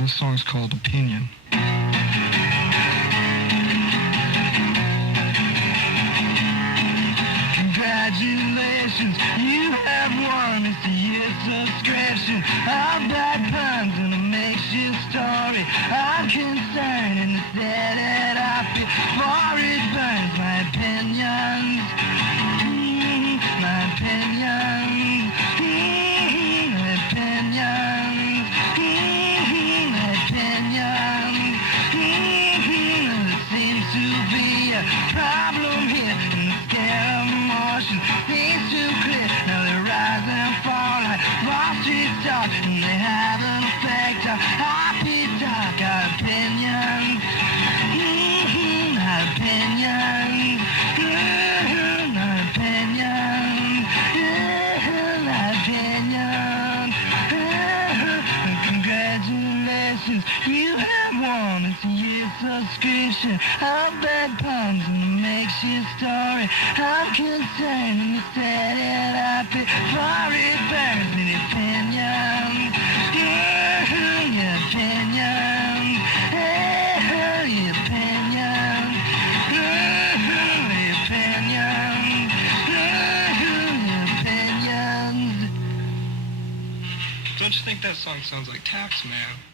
This song's called Opinion. Congratulations, you have won. It's a year's subscription of bad puns and a makeshift story. I'm concerned in the state that I feel for it burns my opinions. My opinions. My opinions. My opinions. There seems to be a problem here in the scale of emotion. Seems too clear. Now they rise and fall like Wall Street stocks, and they have an effect on happy talk. Our opinions. My opinions. My opinions. My opinions. Congratulations, you have won. It's a year's subscription of bad puns and a makeshift story. I'm concerned in the state that I feel for it burns in opinions. Your opinions. Your opinions. Your opinions. Your opinions. Don't you think that song sounds like Tax Man?